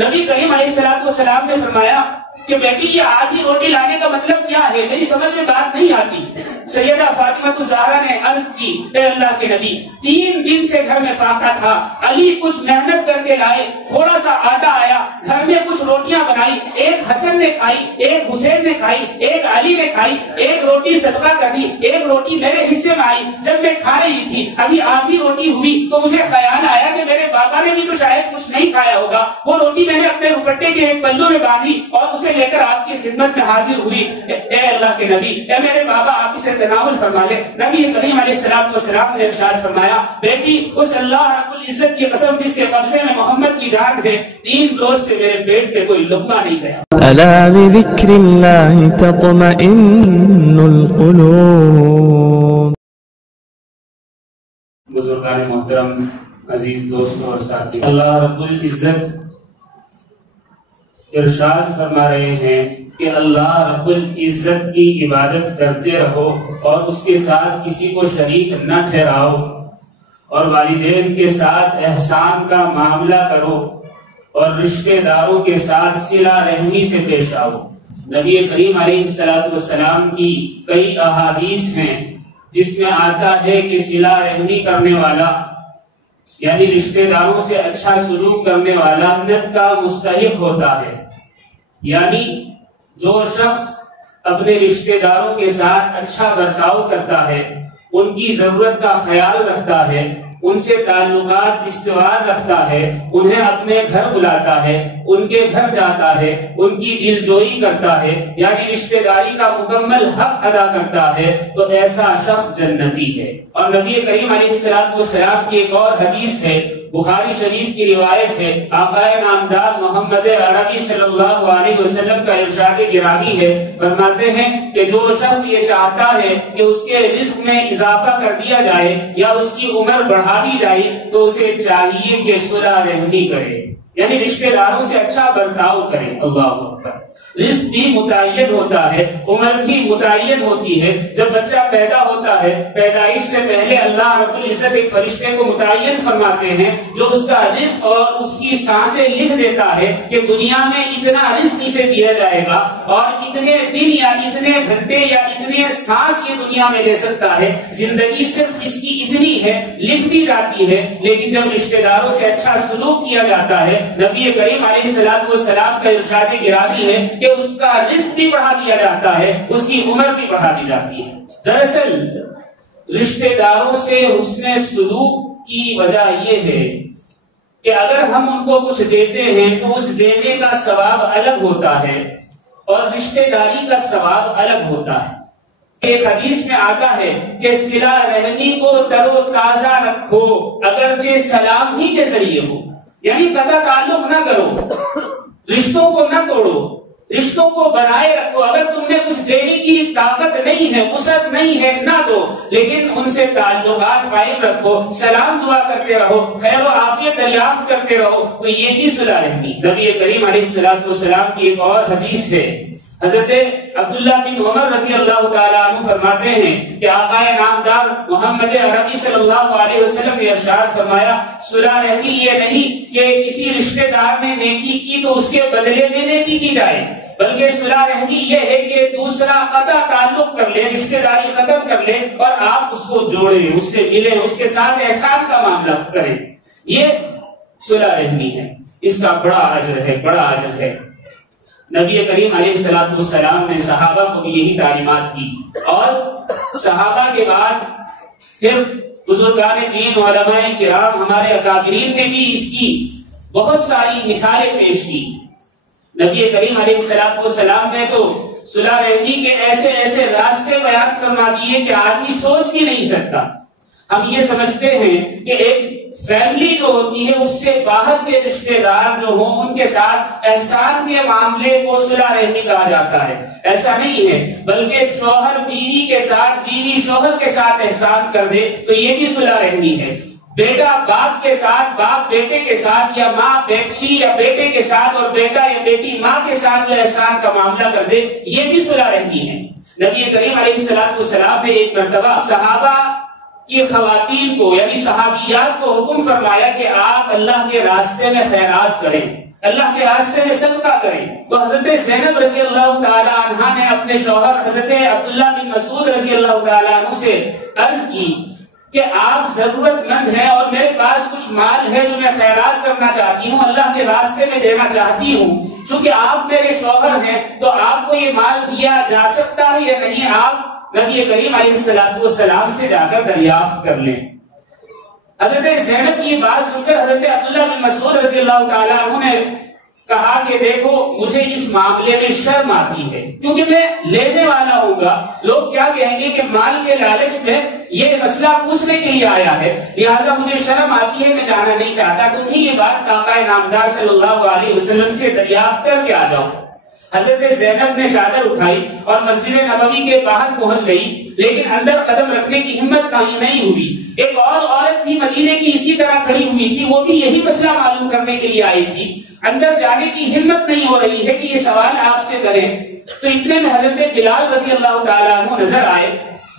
نبی کریم علیہ السلام نے فرمایا کہ بیٹی یہ آدھی روٹی لانے کا مطلب کیا ہے؟ میری سمجھ میں بات نہیں آتی۔ سیدہ فاطمہ الزہرا نے عرض کی، اے اللہ کے نبی 3 دن سے گھر میں فاقہ تھا، علی کچھ محنت کر کے لائے، تھوڑا سا آٹا آیا، گھر میں کچھ روٹیاں بنائی، ایک حسن نے کھائی، ایک حسین نے کھائی، ایک علی نے کھائی، ایک روٹی صدقہ کر دی، ایک روٹی میرے حصے میں آئی۔ جب میں کھا رہی تھی ابھی آدھی روٹی ہوئی تو مجھے خیال آیا کہ میرے بابا نے بھی تو شاید کچھ نہیں کھایا ہوگا، وہ روٹی میں نے اپنے دوپٹے کے ایک پلو میں باندھی اور اسے لے کر آپ کی خدمت میں حاضر ہوئی۔ اے اللہ کے نبی، اے میرے بابا آپ اسے تناول فرما لے۔ نبی کریم علیہ السلام نے ارشاد فرمایا، بیٹی اس اللہ رب العزت کی قسم جس کے قبضے میں محمد کی جان ہے، 3 روز سے میرے پیٹ پہ کوئی لقمہ نہیں گیا۔ الا بذکر اللہ تطمئن القلوب۔ بزرگان محترم، عزیز دوستوں اور ساتھی، اللہ رب العزت ارشاد فرما رہے ہیں کہ اللہ رب العزت کی عبادت کرتے رہو اور اس کے ساتھ کسی کو شریک نہ ٹھہراؤ، اور والدین کے ساتھ احسان کا معاملہ کرو اور رشتہ داروں کے ساتھ صلہ رحمی سے پیش آؤ۔ نبی کریم علیہ السلام کی کئی احادیث ہیں جس میں آتا ہے کہ صلہ رحمی کرنے والا یعنی رشتہ داروں سے اچھا سلوک کرنے والا جنت کا مستحق ہوتا ہے۔ یعنی جو شخص اپنے رشتہ داروں کے ساتھ اچھا برتاؤ کرتا ہے، ان کی ضرورت کا خیال رکھتا ہے، ان سے تعلقات استوار رکھتا ہے، انہیں اپنے گھر بلاتا ہے، ان کے گھر جاتا ہے، ان کی دل جوئی کرتا ہے، یعنی رشتہ داری کا مکمل حق ادا کرتا ہے، تو ایسا شخص جنتی ہے۔ اور نبی کریم علیہ السلام کی ایک اور حدیث ہے، بخاری شریف کی روایت ہے، آقا نامدار محمد عربی صلی اللہ علیہ وسلم کا ارشاد گرامی ہے، فرماتے ہیں کہ جو شخص یہ چاہتا ہے کہ اس کے رزق میں اضافہ کر دیا جائے یا اس کی عمر بڑھا دی جائے تو اسے چاہیے کہ صلہ رحمی کرے، یعنی رشتہ داروں سے اچھا برتاؤ کرے۔ اللہ اکبر۔ رزق بھی متعین ہوتا ہے، عمر بھی متعین ہوتی ہے۔ جب بچہ پیدا ہوتا ہے، پیدائش سے پہلے اللہ رب العزت ایک فرشتے کو متعین فرماتے ہیں جو اس کا رزق اور اس کی سانسیں لکھ دیتا ہے کہ دنیا میں اتنا رزق اسے دیا جائے گا اور اتنے دن یا اتنے گھنٹے یا اتنے سانس یہ دنیا میں لے سکتا ہے، زندگی صرف اس کی اتنی ہے، لکھ دی جاتی ہے۔ لیکن جب رشتہ داروں سے اچھا سلوک کیا جاتا ہے، نبی کریم علیہ السلام کا ارشاد گرامی ہے کہ اس کا رزق بھی بڑھا دیا جاتا ہے، اس کی عمر بھی بڑھا دی جاتی ہے۔ دراصل رشتہ داروں سے حسن سلوک کی وجہ یہ ہے کہ اگر ہم ان کو کچھ دیتے ہیں تو اس دینے کا ثواب الگ ہوتا ہے اور رشتہ داری کا ثواب الگ ہوتا ہے۔ ایک حدیث میں آتا ہے کہ صلہ رحمی کو تر و تازہ رکھو اگرچہ سلام ہی کے ذریعے ہو، یعنی قطع تعلق نہ کرو، رشتوں کو نہ توڑو، رشتوں کو بنائے رکھو۔ اگر تم نے کچھ دینے کی طاقت نہیں ہے، وسعت نہیں ہے، نہ دو، لیکن ان سے تعلقات قائم رکھو، سلام دعا کرتے رہو، خیر و عافیت دریافت کرتے رہو، تو یہ بھی صلہ رحمی۔ نبی کریم علیہ السلام کی ایک اور حدیث ہے، حضرت عبداللہ بن عمر رضی اللہ تعالیٰ عنہ فرماتے ہیں کہ آقا نامدار محمد عربی صلی اللہ علیہ وسلم نے ارشاد فرمایا، صلہ رحمی یہ نہیں کہ کسی رشتہ دار نے نیکی کی تو اس کے بدلے میں نیکی کی جائے، بلکہ صلہ رحمی یہ ہے کہ دوسرا قطع تعلق کر لے، رشتہ داری ختم کر لے اور آپ اس کو جوڑیں، اس سے ملیں، اس کے ساتھ احسان کا معاملہ کریں، یہ صلہ رحمی ہے۔ اس کا بڑا اجر ہے، بڑا اجر ہے۔ نبی کریم علیہ السلام نے صحابہ کو بھی یہی تعلیمات کی، اور صحابہ کے بعد پھر بزرگان دین، علماء کرام، ہمارے اکابرین نے بھی اس کی بہت ساری مثالیں پیش کی۔ نبی کریم علیہ السلام نے تو صلہ رحمی کے ایسے ایسے راستے بیان فرما دیے کہ آدمی سوچ بھی نہیں سکتا۔ ہم یہ سمجھتے ہیں کہ ایک فیملی جو ہوتی ہے اس سے باہر کے رشتہ دار جو ہوں ان کے ساتھ احسان کے معاملے کو صلہ رحمی کہا جاتا ہے، ایسا نہیں ہے، بلکہ شوہر بیوی کے ساتھ، بیوی شوہر کے ساتھ احسان کر دے تو یہ بھی صلہ رحمی ہے۔ بیٹا باپ کے ساتھ، باپ بیٹے کے ساتھ، یا ماں بیٹی یا بیٹے کے ساتھ، اور بیٹا یا بیٹی ماں کے ساتھ جو احسان کا معاملہ کر دے یہ بھی صلہ رحمی ہے۔ نبی کریم علیہ السلام نے ایک مرتبہ صحابہ کی خواتین کو یعنی صحابیات کو حکم فرمایا کہ آپ اللہ کے راستے میں خیرات کریں، اللہ کے راستے میں صدقہ کریں. تو حضرت زینب رضی اللہ تعالی عنہا نے اپنے شوہر حضرت عبداللہ بن مسعود رضی اللہ تعالی عنہ سے عرض کی کہ آپ ضرورت مند ہیں اور میرے پاس کچھ مال ہے جو میں خیرات کرنا چاہتی ہوں, اللہ کے راستے میں دینا چاہتی ہوں. چونکہ آپ میرے شوہر ہیں تو آپ کو یہ مال دیا جا سکتا ہے یا نہیں, آپ نبی کریم علیہ السلام سے جا کر دریافت کر لیں. حضرت زینب کی بات سن کر حضرت عبداللہ بن مسعود رضی اللہ تعالیٰ عنہ نے کہا کہ دیکھو مجھے اس معاملے میں شرم آتی ہے, کیونکہ میں لینے والا ہوں گا, لوگ کیا کہیں گے کہ مال کے لالچ میں یہ مسئلہ پوچھنے کے لیے آیا ہے, لہٰذا مجھے شرم آتی ہے, میں جانا نہیں چاہتا, تم ہی یہ بات آقا نامدار صلی اللہ علیہ وسلم سے دریافت کر کے آ جاؤ. حضرت زینب نے چادر اٹھائی اور مسجد نبوی کے باہر پہنچ گئی, لیکن اندر قدم رکھنے کی ہمت نہیں ہوئی. ایک اور عورت بھی مدینے کی اسی طرح کھڑی ہوئی تھی, وہ بھی یہی مسئلہ معلوم کرنے کے لیے آئی تھی. اندر جانے کی ہمت نہیں ہو رہی ہے کہ یہ سوال آپ سے کریں. تو اتنے میں حضرت بلال رضی اللہ تعالیٰ عنہ نظر آئے.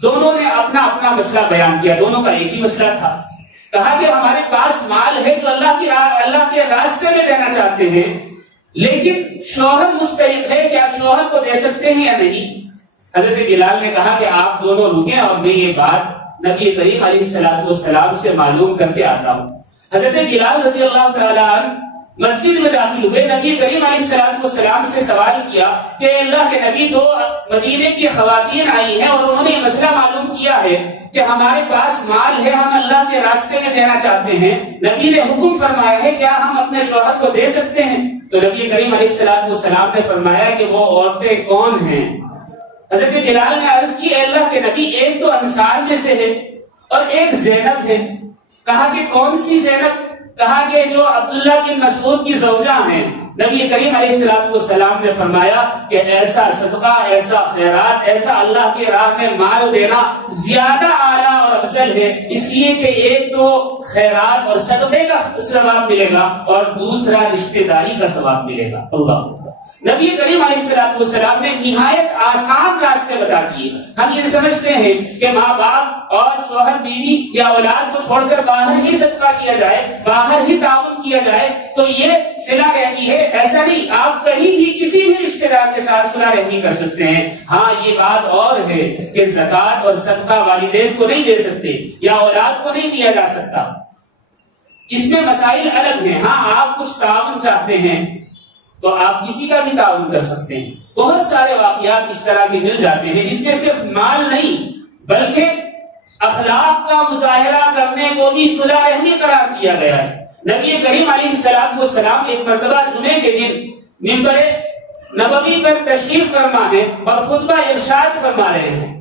دونوں نے اپنا اپنا مسئلہ بیان کیا, دونوں کا ایک ہی مسئلہ تھا. کہا کہ ہمارے پاس مال ہے جو اللہ کے راستے میں دینا چاہتے ہیں, لیکن شوہر مستحق ہے, کیا شوہر کو دے سکتے ہیں یا نہیں؟ حضرت بلال نے کہا کہ آپ دونوں رکیں اور میں یہ بات نبی کریم علیہ السلام سے معلوم کر کے آتا ہوں. حضرت بلال رضی اللہ تعالیٰ عنہ مسجد میں داخل ہوئے, نبی کریم علیہ السلام سے سوال کیا کہ اللہ کے نبی, دو مدینے کی خواتین آئی ہیں اور انہوں نے یہ مسئلہ معلوم کیا ہے کہ ہمارے پاس مال ہے, ہم اللہ کے راستے میں دینا چاہتے ہیں, نبی نے حکم فرمایا ہے کیا ہم اپنے شوہر کو دے سکتے ہیں؟ تو نبی کریم علیہ السلام نے فرمایا کہ وہ عورتیں کون ہیں؟ حضرت بلال نے عرض کی, اے اللہ کے نبی, ایک تو انصار میں سے ہے اور ایک زینب ہے. کہا کہ کون سی زینب؟ کہا کہ جو عبداللہ بن مسعود کی زوجہ ہیں. نبی کریم علیہ السلام نے فرمایا کہ ایسا صدقہ, ایسا خیرات, ایسا اللہ کے راہ میں مال دینا زیادہ اعلیٰ اور افضل ہے, اس لیے کہ ایک تو خیرات اور صدقے کا ثواب ملے گا اور دوسرا رشتہ داری کا ثواب ملے گا. اللہ نبی کریم علیہ السلام نے نہایت آسان راستے بتا دیے. ہم یہ سمجھتے ہیں کہ ماں باپ اور شوہر بیوی یا اولاد کو چھوڑ کر باہر ہی صدقہ کیا جائے, باہر ہی تعاون کیا جائے تو یہ صلہ رحمی ہے. ایسا نہیں, آپ کہیں بھی کسی بھی رشتہ دار کے ساتھ صلہ رحمی کر سکتے ہیں. ہاں یہ بات اور ہے کہ زکوٰۃ اور صدقہ والدین کو نہیں دے سکتے یا اولاد کو نہیں دیا جا سکتا, اس میں مسائل الگ ہیں. ہاں آپ کچھ تعاون چاہتے ہیں تو آپ کسی کا بھی تعاون کر سکتے ہیں. بہت سارے واقعات اس طرح کے مل جاتے ہیں جس میں صرف مال نہیں بلکہ اخلاق کا مظاہرہ کرنے کو بھی صلح رحمی قرار دیا گیا ہے. نبی کریم علیہ السلام ایک مرتبہ جمعے کے دن منبر نبوی پر تشریف فرما ہے اور خطبہ ارشاد فرما رہے ہیں.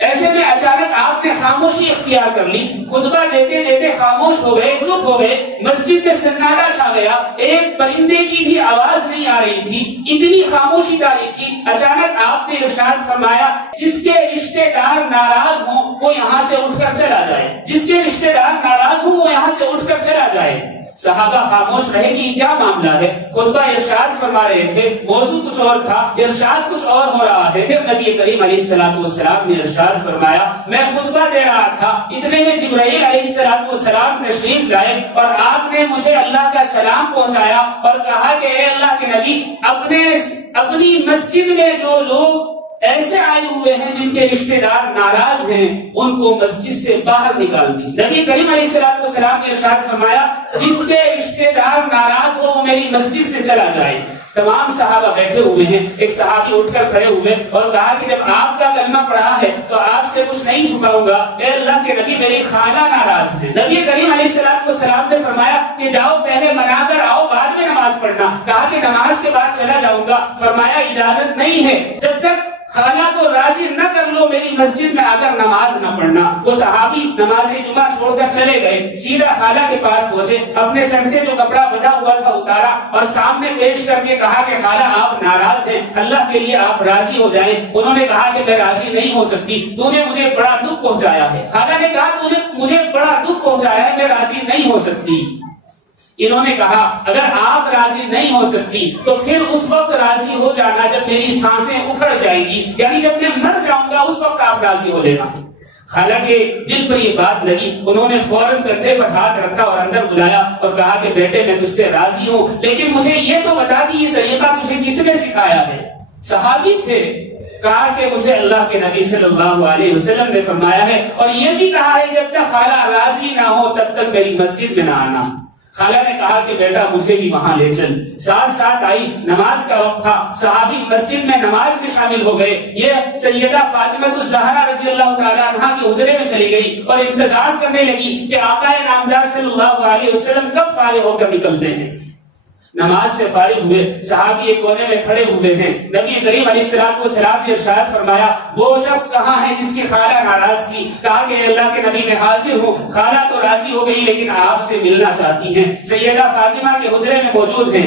ایسے میں اچانک آپ نے خاموشی اختیار کر لی, خطبہ دیتے دیتے خاموش ہو گئے, چپ ہو گئے, مسجد میں سناٹا چھا گیا, ایک پرندے کی بھی آواز نہیں آ رہی تھی, اتنی خاموشی داری تھی. اچانک آپ نے ارشاد فرمایا, جس کے رشتے دار ناراض ہوں وہ یہاں سے اٹھ کر چلا جائے, جس کے رشتے دار ناراض ہوں وہ یہاں سے اٹھ کر چلا جائے. صحابہ خاموش رہے کہ کیا معاملہ ہے. خطبہ ارشاد فرما رہے تھے, موضوع کچھ اور تھا, ارشاد کچھ اور ہو رہا ہے. پھر نبی کریم علیہ السلام نے ارشاد فرمایا, میں خطبہ دے رہا تھا, اتنے میں جبرائیل علیہ السلام تشریف لائے اور آپ نے مجھے اللہ کا سلام پہنچایا اور کہا کہ اے اللہ کے نبی, اپنی مسجد میں جو لوگ ایسے آئے ہوئے ہیں جن کے رشتے دار ناراض ہیں ان کو مسجد سے باہر نکال دیجیے. نبی کریم علیہ السلام نے ارشاد فرمایا, جس کے رشتے دار ناراض ہو وہ میری مسجد سے چلا جائے. تمام صحابہ بیٹھے ہوئے ہیں. ایک صحابی اٹھ کر کھڑے ہوئے اور کہا کہ جب آپ کا کلمہ پڑھا ہے تو آپ سے کچھ نہیں چھپاؤں گا, اے اللہ کے نبی میری خالہ ناراض ہے. نبی کریم علیہ السلام نے فرمایا کہ جاؤ پہلے منا کر آؤ, بعد میں نماز پڑھنا. کہا کہ نماز کے بعد چلا جاؤں گا. فرمایا اجازت نہیں ہے, جب تک خالہ کو راضی نہ کر لو میری مسجد میں آ کر نماز نہ پڑھنا. وہ صحابی نماز جمعہ چھوڑ کر چلے گئے, سیدھا خالہ کے پاس پہنچے, اپنے سر سے جو کپڑا بندھا ہوا تھا اتارا اور سامنے پیش کر کے کہا کہ خالہ آپ ناراض ہیں, اللہ کے لیے آپ راضی ہو جائیں. انہوں نے کہا کہ میں راضی نہیں ہو سکتی, تو نے مجھے بڑا دکھ پہنچایا ہے. خالہ نے کہا تو نے مجھے بڑا دکھ پہنچایا ہے, میں راضی نہیں ہو سکتی. انہوں نے کہا اگر آپ راضی نہیں ہو سکتی تو پھر اس وقت راضی ہو جانا جب میری سانسیں اکھڑ جائیں گی, یعنی جب میں مر جاؤں گا اس وقت آپ راضی ہو لینا. خالہ کے دل پر یہ بات لگی، انہوں نے فوراً کندھے پر ہاتھ رکھا اور اندر بلایا اور کہا کہ بیٹے میں تجھ سے راضی ہوں، لیکن مجھے یہ تو بتا کہ یہ طریقہ تجھے کس نے سکھایا ہے؟ صحابی تھے، کہا کہ مجھے اللہ کے نبی صلی اللہ علیہ وسلم نے فرمایا ہے، اور یہ بھی کہا ہے جب تک خالہ راضی نہ ہو تب تک میری مسجد میں نہ آنا۔ خالہ نے کہا کہ بیٹا مجھے بھی وہاں لے چل، ساتھ آئی، نماز کا وقت تھا، صحابی مسجد میں نماز میں شامل ہو گئے۔ یہ سیدہ فاطمہ الزہرا رضی اللہ تعالیٰ عنہا کے حجرے میں چلی گئی اور انتظار کرنے لگی کہ آقا نامدار صلی اللہ علیہ وسلم کب فارغ ہو کر نکلتے ہیں۔ نماز سے فارغ ہوئے، صحابی ایک کونے میں کھڑے ہوئے ہیں، نبی کریم علیہ السلام کو سلام نے ارشاد فرمایا وہ شخص کہاں ہے جس کی خالہ ناراض تھی؟ کہا کہ اللہ کے نبی میں حاضر ہوں، خالہ تو راضی ہو گئی لیکن آپ سے ملنا چاہتی ہیں، سیدہ فاطمہ کے حجرے میں موجود ہیں۔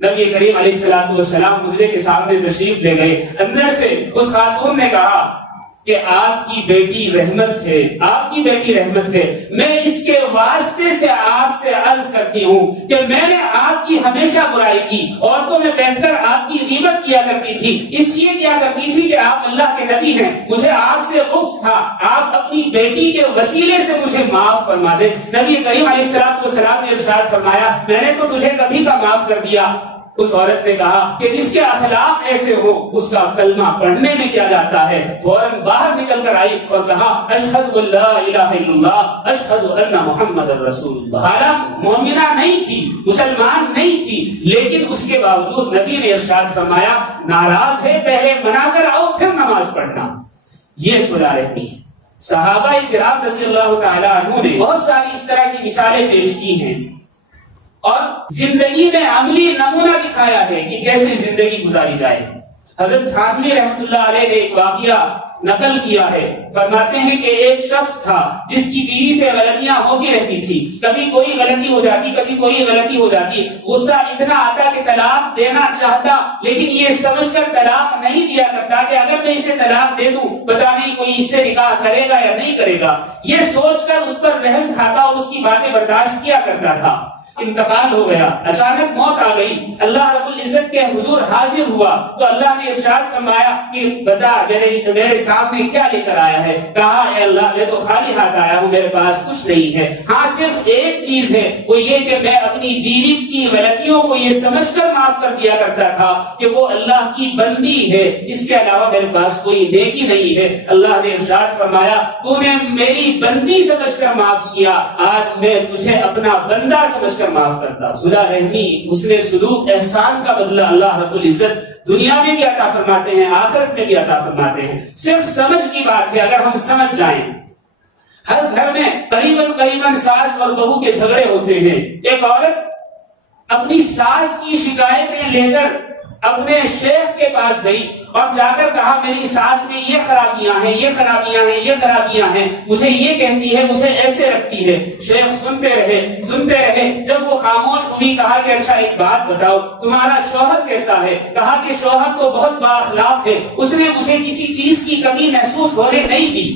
نبی کریم علیہ السلام حجرے کے سامنے تشریف لے گئے، اندر سے اس خاتون نے کہا کہ آپ کی بیٹی رحمت ہے، آپ کی بیٹی رحمت ہے، میں اس کے واسطے سے آپ سے عرض کرتی ہوں کہ میں نے آپ کی ہمیشہ برائی کی، عورتوں میں بیٹھ کر آپ کی غیبت کیا کرتی تھی، اس لیے کیا کرتی تھی کہ آپ اللہ کے نبی ہیں، مجھے آپ سے بغض تھا، آپ اپنی بیٹی کے وسیلے سے مجھے معاف فرما دیں۔ نبی کریم علیہ السلام نے ارشاد فرمایا میں نے تو تجھے کبھی کا معاف کر دیا۔ اس عورت نے کہا کہ جس کے اخلاق ایسے ہو اس کا کلمہ پڑھنے میں کیا جاتا ہے، فوراً باہر نکل کر آئی اور کہا اشہد ان لا الہ الا اللہ اشہد ان محمد رسول اللہ۔ حالانکہ مومنہ نہیں تھی، مسلمان نہیں تھی، لیکن اس کے باوجود نبی نے ارشاد فرمایا ناراض ہے پہلے منا کر آؤ پھر نماز پڑھنا۔ یہ سنا رہتی ہے۔ صحابہ کرام رضی اللہ تعالی عنہ نے بہت ساری اس طرح کی مثالیں پیش کی ہیں اور زندگی میں عملی نمونہ دکھایا ہے کہ کیسے زندگی گزاری جائے۔ حضرت تھانوی رحمۃ اللہ علیہ نے ایک واقعہ نقل کیا ہے، فرماتے ہیں کہ ایک شخص تھا جس کی بیوی سے غلطیاں ہوتی رہتی تھی، کبھی کوئی غلطی ہو جاتی کبھی کوئی غلطی ہو جاتی، غصہ اتنا آتا کہ طلاق دینا چاہتا لیکن یہ سمجھ کر طلاق نہیں دیا کرتا کہ اگر میں اسے طلاق دے دوں پتہ نہیں کوئی اس سے نکاح کرے گا یا نہیں کرے گا، یہ سوچ کر اس پر رحم کھاتا اور اس کی باتیں برداشت کیا کرتا تھا۔ انتقال ہو گیا، اچانک موت آ گئی، اللہ رب العزت کے حضور حاضر ہوا تو اللہ نے ارشاد فرمایا کہ بتا میرے سامنے کیا لے کر آیا ہے؟ کہا اے اللہ میں تو خالی ہاتھ آیا ہوں، میرے پاس کچھ نہیں ہے، ہاں صرف ایک چیز ہے وہ یہ کہ میں اپنی بیوی کی غلطیوں کو یہ سمجھ کر معاف کر دیا کرتا تھا کہ وہ اللہ کی بندی ہے، اس کے علاوہ میرے پاس کوئی نیکی نہیں ہے۔ اللہ نے ارشاد فرمایا تو نے میری بندی سمجھ کر معاف کیا، آج میں تجھے اپنا بندہ سمجھ کر معاف کرتا۔ صلح رحمی، حسن سلوک، احسان کا بدلہ اللہ رب العزت دنیا میں بھی عطا فرماتے ہیں، آخرت میں بھی عطا فرماتے ہیں۔ صرف سمجھ کی بات ہے، اگر ہم سمجھ جائیں۔ ہر گھر میں قریباً ساس اور بہو کے جھگڑے ہوتے ہیں۔ ایک عورت اپنی ساس کی شکایتیں لے کر اپنے شیخ کے پاس گئی اور جا کر کہا میری ساس میں یہ خرابیاں ہیں، یہ خرابیاں ہیں، یہ خرابیاں ہیں، مجھے یہ کہتی ہے، مجھے ایسے رکھتی ہے۔ شیخ سنتے رہے، جب وہ خاموش ہوئی کہا کہ اچھا ایک بات بتاؤ تمہارا شوہر کیسا ہے؟ کہا کہ شوہر تو بہت بااخلاق ہے، اس نے مجھے کسی چیز کی کمی محسوس ہونے نہیں دی۔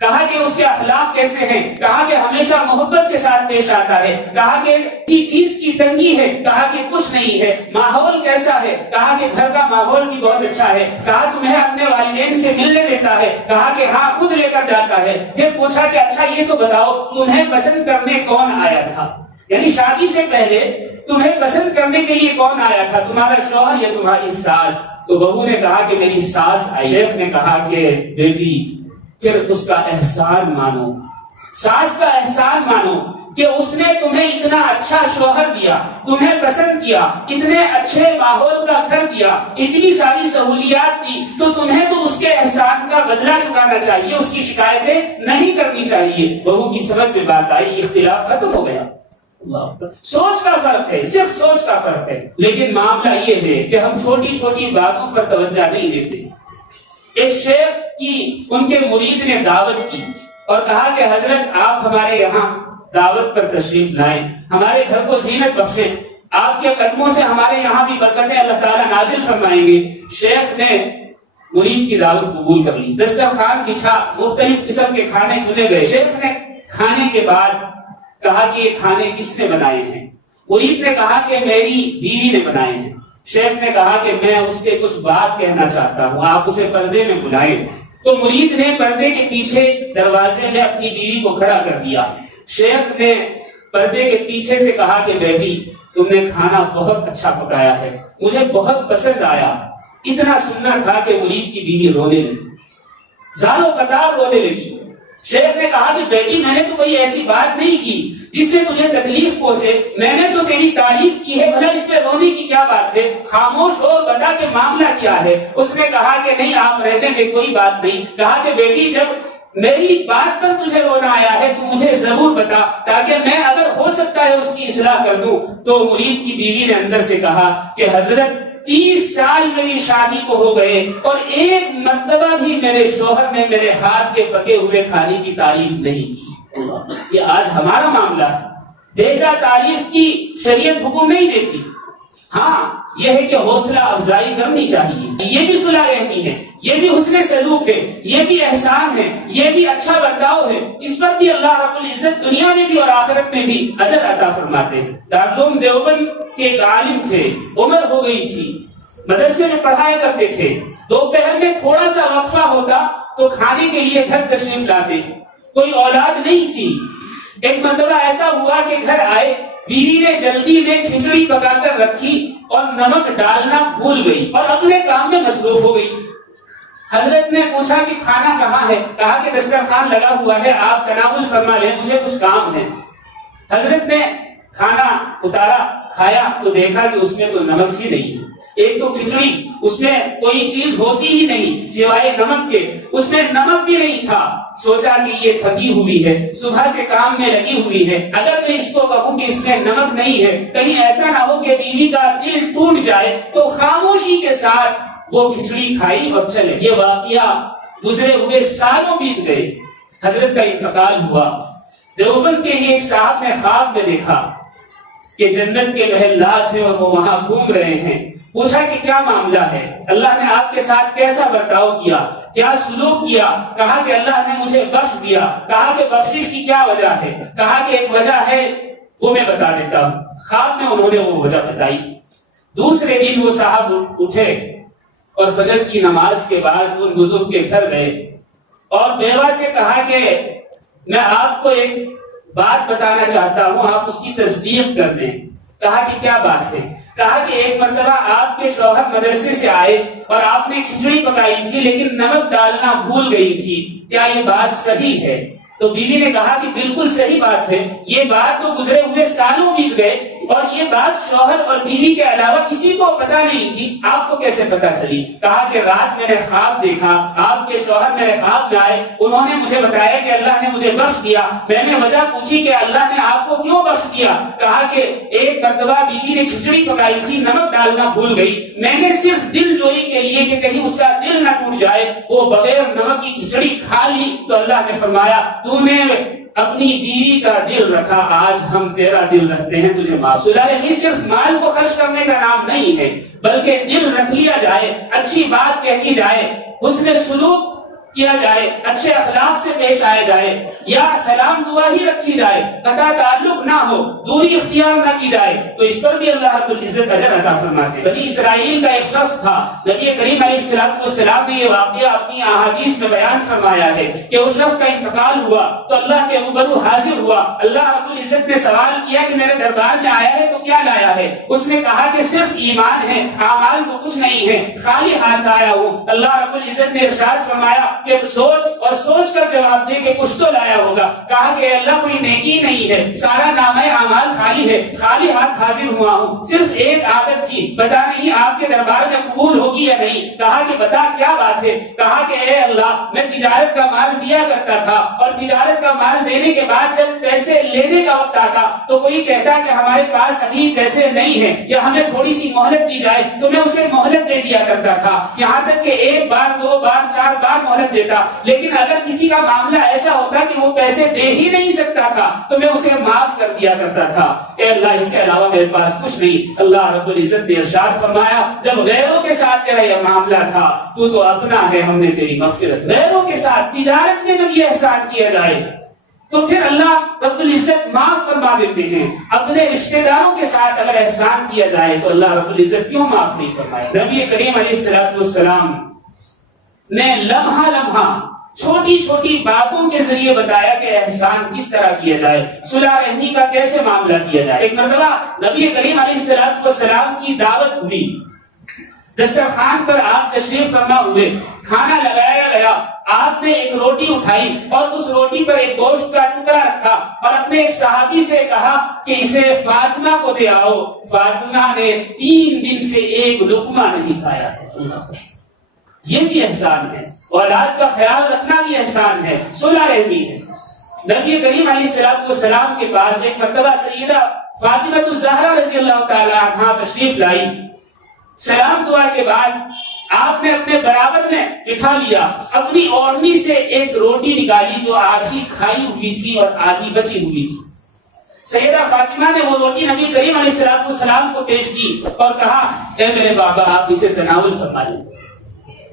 کہا کہ اس کے اخلاق کیسے ہیں؟ کہا کہ ہمیشہ محبت کے ساتھ پیش آتا ہے۔ کہا کہ کسی چیز کی تنگی ہے؟ کہا کہ کچھ نہیں ہے۔ ماحول کیسا ہے؟ کہا کہ گھر کا ماحول بھی بہت اچھا ہے۔ کہا تمہیں اپنے والدین سے ملنے دیتا ہے؟ کہا کہ ہاں خود لے کر جاتا ہے۔ پھر پوچھا کہ اچھا یہ تو بتاؤ تمہیں پسند کرنے کون آیا تھا؟ یعنی شادی سے پہلے تمہیں پسند کرنے کے لیے کون آیا تھا، تمہارا شوہر یا تمہاری ساس؟ تو بہو نے کہا کہ میری ساس آئی۔ شیخ نے کہا کہ بیٹی پھر اس کا احسان مانو، ساس کا احسان مانو کہ اس نے تمہیں اتنا اچھا شوہر دیا، تمہیں پسند کیا، اتنے اچھے ماحول کا گھر دیا، اتنی ساری سہولیات دی، تو تمہیں تو اس کے احسان کا بدلہ چکانا چاہیے، اس کی شکایتیں نہیں کرنی چاہیے۔ بہو کی سمجھ میں بات آئی، اختلاف ختم ہو گیا۔ سوچ کا فرق ہے، صرف سوچ کا فرق ہے، لیکن معاملہ یہ ہے کہ ہم چھوٹی چھوٹی باتوں پر توجہ نہیں دیتے۔ ایک شیخ کی ان کے مرید نے دعوت کی اور کہا کہ حضرت آپ ہمارے یہاں دعوت پر تشریف لائیں، ہمارے گھر کو زینت بخشیں، آپ کے قدموں سے ہمارے یہاں بھی برکتیں اللہ تعالیٰ نازل فرمائیں گے۔ شیخ نے مرید کی دعوت قبول کر لی، دسترخوان بچھا، مختلف قسم کے کھانے چنے گئے۔ شیخ نے کھانے کے بعد کہا کہ یہ کھانے کس نے بنائے ہیں؟ مرید نے کہا کہ میری بیوی نے بنائے ہیں۔ شیخ نے کہا کہ میں اس سے کچھ بات کہنا چاہتا ہوں، آپ اسے پردے میں بلائیں۔ تو مرید نے پردے کے پیچھے دروازے میں اپنی بیوی کو کھڑا کر دیا. شیخ نے پردے کے پیچھے سے کہا کہ بیٹی تم نے کھانا بہت اچھا پکایا ہے, مجھے بہت پسند آیا. اتنا سننا تھا کہ مرید کی بیوی رونے لگی, زاروں قطار رونے لگی. شیخ نے کہا کہ بیٹی میں نے تو کوئی ایسی بات نہیں کی جس سے تجھے تکلیف پہنچے, میں نے تو تیری تعریف کی ہے, بھلا اس پہ رونے کی کیا بات ہے, خاموش ہو, بتا کہ معاملہ کیا ہے. اس نے کہا کہ نہیں آپ رہنے دیں, کوئی بات نہیں. کہا کہ بیٹی جب میری بات پر تجھے رونا آیا ہے تو مجھے ضرور بتا تاکہ میں اگر ہو سکتا ہے اس کی اصلاح کر دوں. تو مرید کی بیوی نے اندر سے کہا کہ حضرت 30 سال میری شادی کو ہو گئے اور ایک مرتبہ بھی میرے شوہر نے میرے ہاتھ کے پکے ہوئے کھانے کی تعریف نہیں کی. یہ آج ہمارا معاملہ ہے, دیکھا تعریف کی شریعت حکم نہیں دیتی. ہاں یہ ہے کہ حوصلہ افزائی کرنی چاہیے, یہ بھی صلح رحمی ہے, یہ بھی حسن سلوک ہے, یہ بھی احسان ہے, یہ بھی اچھا برتاؤ ہے. اس پر بھی اللہ رب العزت دنیا میں بھی اور آخرت میں بھی اجر عطا فرماتے ہیں. دارالعلوم دیوبند کے ایک عالم تھے, عمر ہو گئی تھی, مدرسے میں پڑھایا کرتے تھے. دوپہر میں تھوڑا سا وقفہ ہوتا تو کھانے کے لیے گھر تشریف لاتے. کوئی اولاد نہیں تھی. ایک مرتبہ ایسا ہوا کہ گھر آئے, بیوی نے جلدی میں کھچڑی پکا کر رکھی اور نمک ڈالنا بھول گئی اور اپنے کام میں مصروف ہو گئی. حضرت نے پوچھا کہ کھانا کہاں ہے؟ کہا کہ دسترخوان لگا ہوا ہے, آپ تناول فرما لیں, مجھے کچھ کام ہے. حضرت نے کھانا اتارا, کھایا تو دیکھا کہ اس میں تو نمک ہی نہیں ہے. ایک تو کھچڑی, اس میں کوئی چیز ہوتی ہی نہیں سوائے نمک کے, اس میں نمک بھی نہیں تھا. سوچا کہ یہ تھکی ہوئی ہے, صبح سے کام میں لگی ہوئی ہے, اگر میں اس کو کہوں کہ اس میں نمک نہیں ہے کہیں ایسا نہ ہو کہ بیوی کا دل ٹوٹ جائے. تو خاموشی کے ساتھ وہ کھچڑی کھائی اور چلے. یہ واقعہ گزرے ہوئے سالوں بیت گئے. حضرت کا انتقال ہوا. دیوبند کے ہی ایک صاحب نے خواب میں دیکھا کہ جنت کے محلات ہیں اور وہ وہاں گھوم رہے ہیں. پوچھا کہ کیا معاملہ ہے, اللہ نے آپ کے ساتھ کیسا برتاؤ کیا, کیا سلوک کیا؟ کہا کہ اللہ نے مجھے بخش دیا. کہا کہ بخشش کی کیا وجہ ہے؟ کہا کہ ایک وجہ ہے وہ میں بتا دیتا ہوں. خواب میں انہوں نے وہ وجہ بتائی. دوسرے دن وہ صاحب اٹھے اور فجر کی نماز کے بعد ان بزرگ کے گھر گئے اور بیوہ سے کہا کہ میں آپ کو ایک بات بتانا چاہتا ہوں, آپ اس کی تصدیق کر دیں. کہا کہ کیا بات ہے؟ کہا کہ ایک مرتبہ آپ کے شوہر مدرسے سے آئے اور آپ نے کھچڑی پکائی تھی لیکن نمک ڈالنا بھول گئی تھی, کیا یہ بات صحیح ہے؟ تو بیوی نے کہا کہ بالکل صحیح بات ہے, یہ بات تو گزرے ہوئے سالوں بیت گئے اور یہ بات شوہر اور بیوی کے علاوہ کسی کو پتا نہیں تھی, آپ کو کیسے پتا چلی؟ کہا کہ رات میں نے خواب دیکھا, آپ کے شوہر میرے خواب میں آئے, انہوں نے مجھے بتایا کہ اللہ نے مجھے بخش دیا. میں نے وجہ پوچھی کہ اللہ نے آپ کو کیوں بخش دیا؟ کہا کہ ایک مرتبہ بیوی نے کھچڑی پکائی تھی, نمک ڈالنا بھول گئی, میں نے صرف دل جوئی کے لیے کہ کہیں اس کا دل نہ ٹوٹ جائے وہ بغیر نمک کی کھچڑی کھا لی. تو اللہ نے فرمایا تو نے اپنی بیوی کا دل رکھا, آج ہم تیرا دل رکھتے ہیں, تجھے معاف. یہ صرف مال کو خرچ کرنے کا نام نہیں ہے بلکہ دل رکھ لیا جائے, اچھی بات کہی جائے, حسن سلوک کیا جائے, اچھے اخلاق سے پیش آیا جائے, یا سلام دعا ہی رکھی جائے, قطع تعلق نہ ہو, دوری اختیار نہ کی جائے, تو اس پر بھی اللہ رب العزت اجر عطا فرماتے ہیں. بنی اسرائیل کا ایک شخص تھا, نبی کریم علیہ السلام نے یہ واقعہ اپنی احادیث میں بیان فرمایا ہے کہ اس شخص کا انتقال ہوا تو اللہ کے روبرو حاضر ہوا. اللہ رب العزت نے سوال کیا کہ میرے دربار میں آیا ہے تو کیا لایا ہے؟ اس نے کہا کہ صرف ایمان ہے, اعمال کو کچھ نہیں ہے, خالی ہاتھ آیا ہوں. اللہ رب العزت نے ارشاد فرمایا کہ سوچ کر جواب دے کہ کچھ تو لایا ہوگا. کہا کہ اللہ کوئی نیکی نہیں ہے, سارا نامہ اعمال خالی ہے, خالی ہاتھ حاضر ہوا ہوں, صرف ایک عادت تھی, بتا نہیں آپ کے دربار میں قبول ہوگی یا نہیں. کہا کہ بتا کیا بات ہے؟ کہا کہ اے اللہ میں تجارت کا مال دیا کرتا تھا اور تجارت کا مال دینے کے بعد جب پیسے لینے کا وقت آتا تو کوئی کہتا کہ ہمارے پاس ابھی پیسے نہیں ہیں یا ہمیں تھوڑی سی مہلت دی جائے تو میں اسے مہلت دے دیا کرتا تھا, یہاں تک کہ 1 بار 2 بار 4 بار مہلت دیتا. لیکن اگر کسی کا معاملہ ایسا ہوتا کہ وہ پیسے دے ہی نہیں سکتا تھا تو میں اسے معاف کر دیا کرتا تھا. اے اللہ اس کے علاوہ میرے پاس کچھ نہیں. اللہ رب العزت نے ارشاد فرمایا جب غیروں کے ساتھ تیرا یہ معاملہ تھا تو اپنا ہے, ہم نے تیری مغفرت. غیروں کے ساتھ تجارت میں جب یہ احسان کیا جائے تو پھر اللہ رب العزت معاف فرما دیتے ہیں. اپنے رشتہ داروں کے ساتھ اگر احسان کیا جائے تو اللہ رب العزت کیوں معاف نہیں فرمائے؟ نبی کریم علیہ السلام نے لمحہ لمحہ چھوٹی چھوٹی باتوں کے ذریعے بتایا کہ احسان کس طرح کیا جائے، صلح رحمی کا کیسے معاملہ کیا جائے۔ ایک مرتبہ نبی کریم علیہ السلام کی دعوت ہوئی، دسترخوان پر آپ تشریف فرما ہوئے، کھانا لگایا گیا، آپ نے ایک روٹی اٹھائی اور اس روٹی پر ایک گوشت کا ٹکڑا رکھا اور اپنے ایک صحابی سے کہا کہ اسے فاطمہ کو دے آؤ۔ فاطمہ نے 3 دن سے ایک لقمہ نہیں کھایا ہے۔ یہ بھی احسان ہے، اولاد کا خیال رکھنا بھی احسان ہے، صلح رحمی ہے۔ نبی کریم علیہ السلام کے پاس ایک مرتبہ سیدہ فاطمہ الزہرا رضی اللہ تعالی عنہا تشریف لائی۔ سلام دعا کے بعد آپ نے اپنے برابر میں بٹھا لیا، اپنی اوڑنی سے ایک روٹی نکالی جو آدھی کھائی ہوئی تھی اور آدھی بچی ہوئی تھی۔ سیدہ فاطمہ نے وہ روٹی نبی کریم علیہ السلام کو پیش کی اور کہا اے میرے بابا آپ اسے تناول فرما لیں۔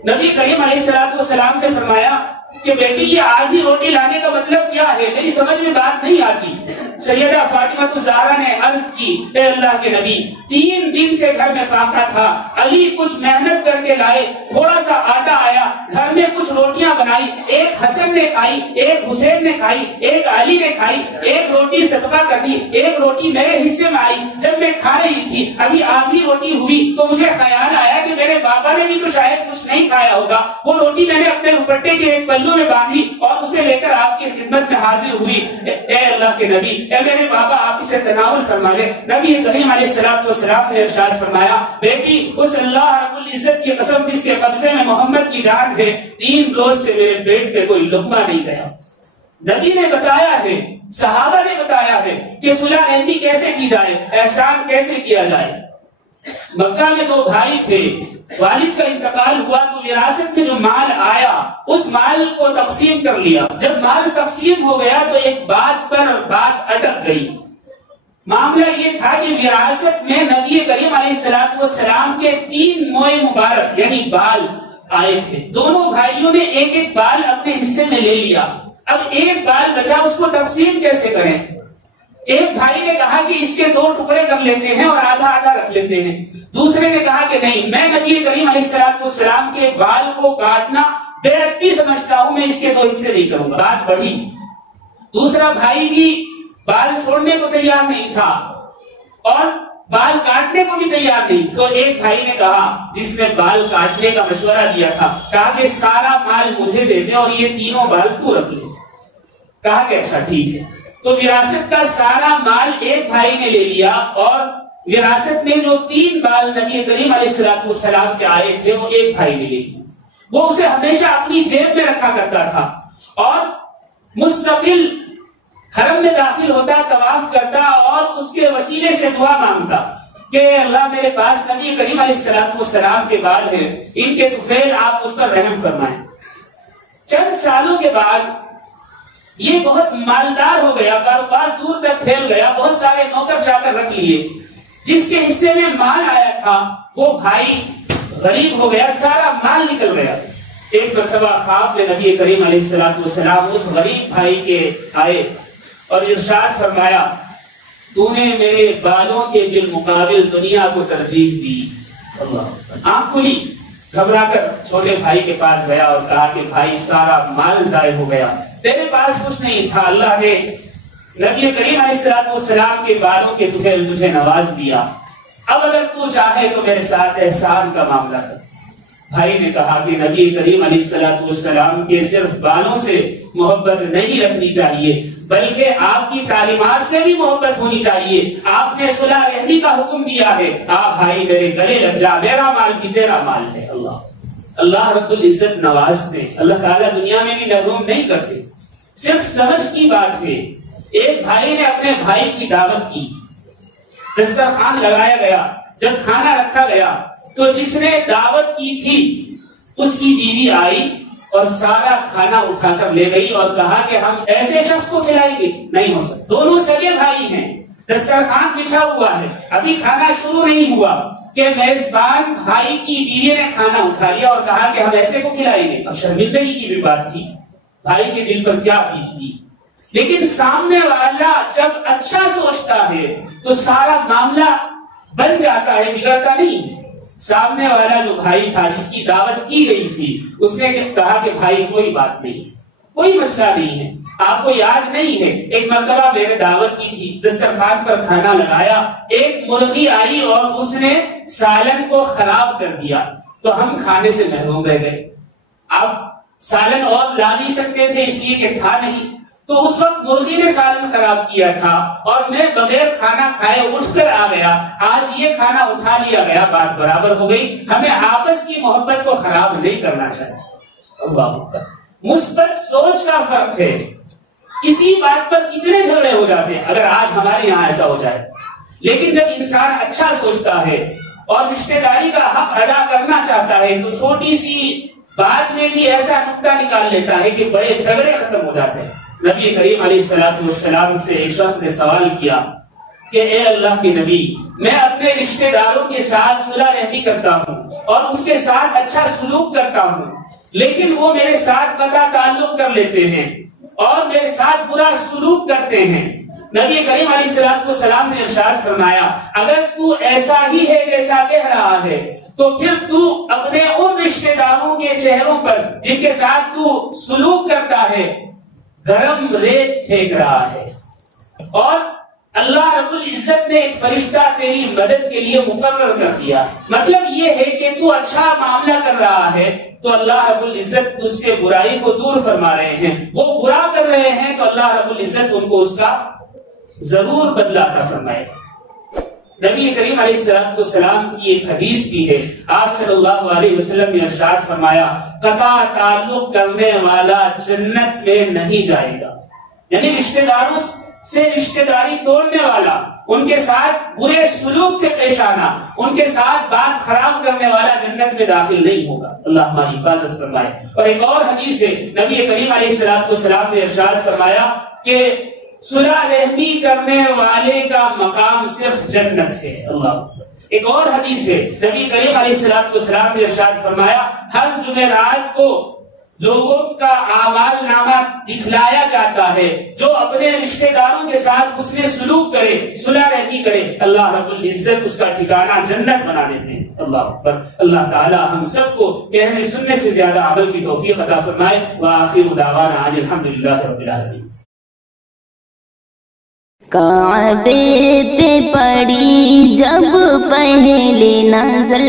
نبی کریم علیہ السلام نے فرمایا کہ بیٹی یہ آدھی روٹی لانے کا مطلب کیا ہے، میری سمجھ میں بات نہیں آتی۔ سیدہ فاطمہ الزہرا نے عرض کی اے اللہ کے نبی 3 دن سے گھر میں فاقہ تھا، علی کچھ محنت کر کے لائے، تھوڑا سا آٹا آیا، گھر میں کچھ روٹیاں بنائی، ایک حسن نے کھائی، ایک حسین نے کھائی، ایک علی نے کھائی، ایک روٹی صدقہ کر دی، ایک روٹی میرے حصے میں آئی۔ جب میں کھا رہی تھی ابھی آدھی روٹی ہوئی تو مجھے خیال آیا کہ میرے بابا نے بھی تو شاید کچھ نہیں کھایا ہوگا۔ وہ روٹی میں نے اپنے دوپٹے کے ایک پلو میں باندھی اور اسے لے کر آپ کی خدمت میں حاضر ہوئی۔ اے اللہ کے نبی اے میرے بابا آپ اسے تناول فرما لیں۔ نبی کریم علیہ السلام نے ارشاد فرمایا بیٹی اس اللہ رب العزت کی قسم جس کے قبضے میں محمد کی جان ہے 3 روز سے میرے پیٹ پہ کوئی لقمہ نہیں گیا۔ نبی نے بتایا ہے، صحابہ نے بتایا ہے کہ صلح رحمی کیسے کی جائے، احسان کیسے کیا جائے۔ مکہ میں 2 بھائی تھے، والد کا انتقال ہوا تو وراثت میں جو مال آیا اس مال کو تقسیم کر لیا۔ جب مال تقسیم ہو گیا تو ایک بات پر بات اٹک گئی۔ معاملہ یہ تھا کہ وراثت میں نبی کریم علیہ السلام کے 3 موئے مبارک یعنی بال آئے تھے۔ دونوں بھائیوں نے ایک ایک بال اپنے حصے میں لے لیا۔ اب ایک بال بچا، اس کو تقسیم کیسے کریں؟ ایک بھائی نے کہا کہ اس کے 2 ٹکڑے کر لیتے ہیں اور آدھا آدھا رکھ لیتے ہیں۔ دوسرے نے کہا کہ نہیں، میں نبی کریم علیہ السلام کے بال کو کاٹنا بے ادبی سمجھتا ہوں، میں اس کے 2 حصے نہیں کروں گا۔ بات بڑھی۔ دوسرا بھائی بھی بال چھوڑنے کو تیار نہیں تھا اور بال کاٹنے کو بھی تیار نہیں۔ تو ایک بھائی نے کہا جس نے بال کاٹنے کا مشورہ دیا تھا، کہا کہ سارا مال مجھے دے دے اور یہ 3 بال تو رکھ لے۔ کہا کہ اچھا ٹھیک ہے۔ تو وراثت کا سارا مال ایک بھائی نے لے لیا اور وراثت میں جو 3 بال نبی کریم علیہ السلام کے آئے تھے وہ ایک بھائی نے لے لیا۔ وہ اسے ہمیشہ اپنی جیب میں رکھا کرتا تھا اور مستقل حرم میں داخل ہوتا، طواف کرتا اور اس کے وسیلے سے دعا مانگتا کہ اللہ میرے پاس نبی کریم علیہ السلام کے بال ہیں، ان کے طفیل آپ اس پر رحم فرمائیں۔ چند سالوں کے بعد یہ بہت مالدار ہو گیا، کاروبار دور تک پھیل گیا، بہت سارے نوکر چاکر رکھ لیے۔ جس کے حصے میں مال آیا تھا وہ بھائی غریب ہو گیا، سارا مال نکل گیا۔ ایک مرتبہ خواب میں نبی کریم علیہ السلام اس غریب بھائی کے آئے اور ارشاد فرمایا تو نے میرے بالوں کے بالمقابل دنیا کو ترجیح دی۔ اللہ آنکھ کھلی، گھبرا کر چھوٹے بھائی کے پاس گیا اور کہا کہ بھائی سارا مال ضائع ہو گیا، تیرے پاس کچھ نہیں تھا، اللہ نے نبی کریم علیہ السلام کے بالوں کے طفیل تجھے نواز دیا، اب اگر تو چاہے تو میرے ساتھ احسان کا معاملہ کر۔ بھائی نے کہا کہ نبی کریم علیہ السلام کے صرف بالوں سے محبت نہیں رکھنی چاہیے بلکہ آپ کی تعلیمات سے بھی محبت ہونی چاہیے۔ آپ نے صلح رحمی کا حکم دیا ہے، آپ بھائی میرے گلے لگ جا، میرا مال بھی تیرا مال ہے۔ اللہ رب العزت نوازتے، اللہ تعالیٰ دنیا میں بھی محروم نہیں کرتے، صرف سمجھ کی بات ہے۔ ایک بھائی نے اپنے بھائی کی دعوت کی، دسترخوان لگایا گیا، جب کھانا رکھا گیا تو جس نے دعوت کی تھی اس کی بیوی آئی اور سارا کھانا اٹھا کر لے گئی اور کہا کہ ہم ایسے شخص کو کھلائیں گے، نہیں ہو سکتا، دونوں سگے بھائی ہیں، دسترخوان بچھا ہوا ہے، ابھی کھانا شروع نہیں ہوا کہ میزبان بھائی کی بیوی نے کھانا اٹھا لیا اور کہا کہ ہم ایسے کو کھلائیں گے۔ اب شرمندگی کی بھی بات تھی، بھائی کے دل پر کیا بیتتی، لیکن سامنے والا جب اچھا سوچتا ہے تو سارا معاملہ بن جاتا ہے، بگڑتا نہیں۔ سامنے والا جو بھائی تھا جس کی دعوت کی گئی تھی اس نے کہا کہ بھائی کوئی بات نہیں، کوئی مسئلہ نہیں ہے، آپ کو یاد نہیں ہے ایک مرتبہ میں نے دعوت کی تھی، دسترخوان پر کھانا لگایا، ایک مرغی آئی اور اس نے سالن کو خراب کر دیا تو ہم کھانے سے محروم رہ گئے۔ آپ سالن اور لا نہیں سکتے تھے اس لیے کہ تھا نہیں، تو اس وقت مرغی نے سالن خراب کیا تھا اور میں بغیر کھانا کھائے اٹھ کر آ گیا، آج یہ کھانا اٹھا لیا گیا، بات برابر ہو گئی۔ ہمیں آپس کی محبت کو خراب نہیں کرنا چاہیے۔ اللہ، مثبت سوچ کا فرق ہے، کسی بات پر کتنے جھگڑے ہو جاتے ہیں اگر آج ہمارے یہاں ایسا ہو جائے، لیکن جب انسان اچھا سوچتا ہے اور رشتہ داری کا حق ادا کرنا چاہتا ہے تو چھوٹی سی بات میں بھی ایسا نقطہ نکال لیتا ہے کہ بڑے جھگڑے ختم ہو جاتے ہیں۔ نبی کریم علیہ السلام سے ایک شخص نے سوال کیا کہ اے اللہ کے نبی، میں اپنے رشتہ داروں کے ساتھ صلح رحمی کرتا ہوں اور ان کے ساتھ اچھا سلوک کرتا ہوں، لیکن وہ میرے ساتھ قطع تعلق کر لیتے ہیں اور میرے ساتھ برا سلوک کرتے ہیں۔ نبی کریم علیہ السلام نے ارشاد فرمایا اگر تو ایسا ہی ہے جیسا کہہ رہا ہے تو پھر تو اپنے ان رشتہ داروں کے چہروں پر جن کے ساتھ تو سلوک کرتا ہے گرم ریت پھینک رہا ہے، اور اللہ رب العزت نے ایک فرشتہ تیری مدد کے لیے مقرر کر دیا۔ مطلب یہ ہے کہ تو اچھا معاملہ کر رہا ہے تو اللہ رب العزت تجھ سے برائی کو دور فرما رہے ہیں، وہ برا کر رہے ہیں تو اللہ رب العزت ان کو اس کا ضرور بدلہ عطا فرمائے۔ نبی کریم علیہ السلام کی ایک حدیث بھی ہے، آپ صلی اللہ علیہ وسلم نے ارشاد فرمایا قطع تعلق کرنے والا جنت میں نہیں جائے گا، یعنی رشتہ داروں سے رشتہ داری توڑنے والا، ان کے ساتھ برے سلوک سے پیش آنا، ان کے ساتھ بات خراب کرنے والا جنت میں داخل نہیں ہوگا۔ اللہ ہماری حفاظت فرمائے۔ اور ایک اور حدیث ہے، نبی کریم علیہ السلام نے ارشاد فرمایا کہ صلح رحمی کرنے والے کا مقام صرف جنت ہے۔ اللہ، ایک اور حدیث ہے، نبی کریم علیہ السلام نے ارشاد فرمایا ہر جمعرات کو لوگوں کا اعمال نامہ دکھلایا جاتا ہے، جو اپنے رشتہ داروں کے ساتھ حسن سلوک کرے، صلح رحمی کرے، اللہ رب العزت اس کا ٹھکانہ جنت بنا دیتے ہیں۔ اللہ اکبر۔ اللہ تعالی ہم سب کو کہنے سننے سے زیادہ عمل کی توفیق عطا فرمائے۔ وآخر دعوانا ان الحمدللہ رب العالمین۔ کعبے پہ پڑی جب پہلی نظر،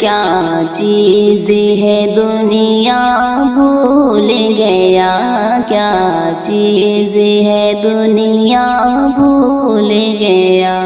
کیا چیز ہے دنیا بھول گیا، کیا چیز ہے دنیا بھول گیا۔